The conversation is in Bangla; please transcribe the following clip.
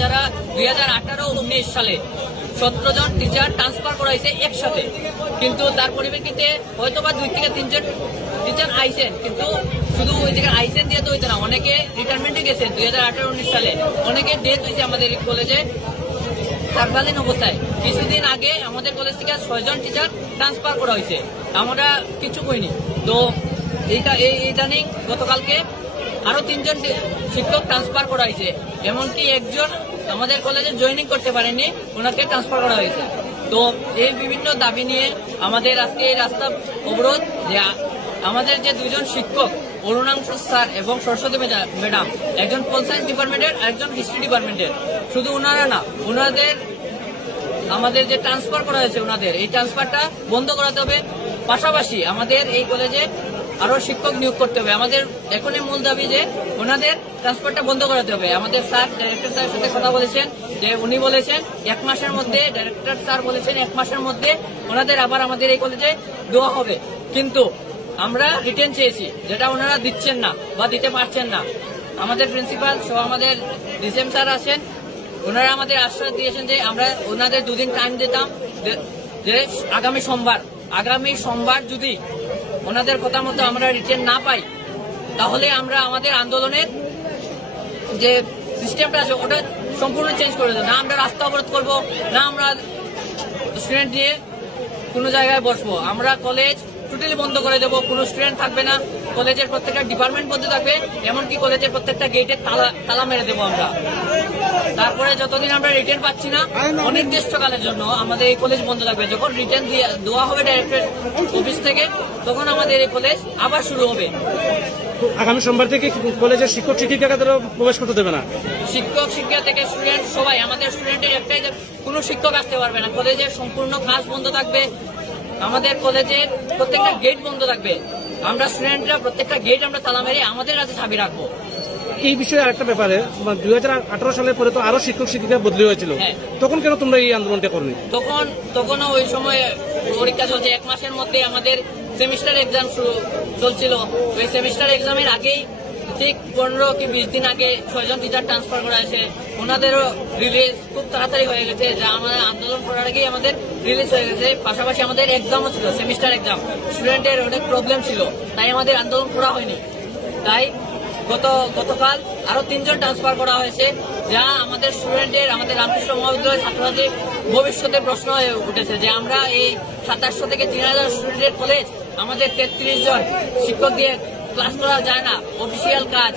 2018-19 সালে 17 জন টিচার ট্রান্সফার করা হয়েছে একসাথে। কিন্তু তার পরিপ্রেক্ষিতে হয়তোবা 2 থেকে 3 জন টিচার আইসেন, কিন্তু শুধু ওই জায়গায় আইসেন দিয়ে তো হইতো না, অনেকে রিটায়ারমেন্টে গেছেন 2018-19 সালে, অনেকে ডেথ হয়েছে আমাদের কলেজে থাকাকালীন অবস্থায়। কিছুদিন আগে আমাদের কলেজ থেকে 6 জন টিচার ট্রান্সফার করা হয়েছে, আমরা কিছু কইনি। তো ইদানিং গতকালকে আরো 3 জন শিক্ষক ট্রান্সফার করা হয়েছে, এমনকি একজন আমাদের কলেজে জয়েনিং করতে পারেননি, ওনাকে ট্রান্সফার করা হয়েছে। তো এই বিভিন্ন দাবি নিয়ে আমাদের আজকে এই রাস্তা অবরোধ, যে আমাদের যে 2 জন শিক্ষক অরুণাংশু স্যার এবং সরস্বতী ম্যাডাম, একজন পোল সায়েন্স ডিপার্টমেন্টের, একজন হিস্ট্রি ডিপার্টমেন্টের, শুধু ওনারা না, ওনাদের আমাদের যে ট্রান্সফার করা হয়েছে ওনাদের এই ট্রান্সফারটা বন্ধ করাতে হবে। পাশাপাশি আমাদের এই কলেজে আরো শিক্ষক নিয়োগ করতে হবে। আমাদের এখনই মূল দাবি যে ওনাদের ট্রান্সফারটা বন্ধ করাতে হবে। আমাদের স্যার, ডাইরেক্টর স্যারের সাথে কথা বলেছেন, যে উনি বলেছেন 1 মাসের মধ্যে, ডাইরেক্টর স্যার বলেছেন 1 মাসের মধ্যে ওনাদের আবার আমাদের এই কলেজে দেওয়া হবে। কিন্তু আমরা রিটেন চেয়েছি, যেটা ওনারা দিচ্ছেন না বা দিতে পারছেন না। আমাদের প্রিন্সিপাল সহ আমাদের ডিসিএম স্যার আছেন, ওনারা আমাদের আশ্বাস দিয়েছেন যে আমরা ওনাদের 2 দিন টাইম দিতাম, যে আগামী সোমবার যদি ওনাদের কথা মতো আমরা রিটেন না পাই, তাহলে আমরা আমাদের আন্দোলনের যে সিস্টেমটা আছে ওটা সম্পূর্ণ চেঞ্জ করে দেবো। না আমরা রাস্তা অবরোধ করবো, না আমরা স্টুডেন্ট নিয়ে কোনো জায়গায় বসবো। আমরা কলেজ টোটালি বন্ধ করে দেবো, কোনো স্টুডেন্ট থাকবে না, কলেজের প্রত্যেকটা ডিপার্টমেন্ট বন্ধ থাকবে, এমনকি কলেজের প্রত্যেকটা গেটের তালা মেরে দেবো আমরা। তারপরে যতদিন আমরা রিটেন পাচ্ছি না, অনির্দিষ্টকালের জন্য আমাদের এই কলেজ বন্ধ থাকবে। যখন রিটেন দেওয়া হবে ডাইরেক্টর অফিস থেকে, তখন আমাদের এই কলেজ আবার শুরু হবে। আগামী সোমবার থেকে কলেজের শিক্ষক শিক্ষিকাদেরও প্রবেশ করতে দেবে না? শিক্ষক শিক্ষিকা থেকে স্টুডেন্ট সবাই, আমাদের স্টুডেন্টের একটাই, কোনো শিক্ষক আসতে পারবে না, কলেজের সম্পূর্ণ ক্লাস বন্ধ থাকবে, আমাদের কলেজের প্রত্যেকটা গেট বন্ধ থাকবে। আমরা স্টুডেন্টরা প্রত্যেকটা গেট আমরা তালা মেরে আমাদের কাছে চাবি রাখবো। এই বিষয়ে আরেকটা ব্যাপারে, 2018 সালের পরে তো আরো শিক্ষক শিক্ষিকা বদলি হয়েছিল, তখন কেন তোমরা এই আন্দোলনটা করনি? তখনও ওই সময় পরীক্ষা চলছে, 1 মাসের মধ্যে আমাদের সেমিস্টার এক্সাম চলছিল। ওই সেমিস্টার এক্সামের আগেই ঠিক 15 কি 20 দিন আগে 6 জন টিচার ট্রান্সফার করা হয়েছে, ওনাদেরও রিলিজ খুব তাড়াতাড়ি হয়ে গেছে, যা আমাদের আন্দোলন করার আগেই আমাদের রিলিজ হয়ে গেছে। পাশাপাশি আমাদের এক্সামও ছিল, সেমিস্টার এক্সাম, স্টুডেন্টের অনেক প্রবলেম ছিল, তাই আমাদের আন্দোলন করা হয়নি। তাই গতকাল আরো 3 জন ট্রান্সফার করা হয়েছে, যা আমাদের স্টুডেন্টের, আমাদের রামকৃষ্ণ মহাবিদ্যালয়ের ছাত্রছাত্রীর ভবিষ্যতের প্রশ্ন হয়ে উঠেছে, যে আমরা এই 2700 থেকে 3000 স্টুডেন্টের কলেজ, আমাদের 33 জন শিক্ষক দিয়ে ক্লাস করা যায় না, অফিসিয়াল কাজ।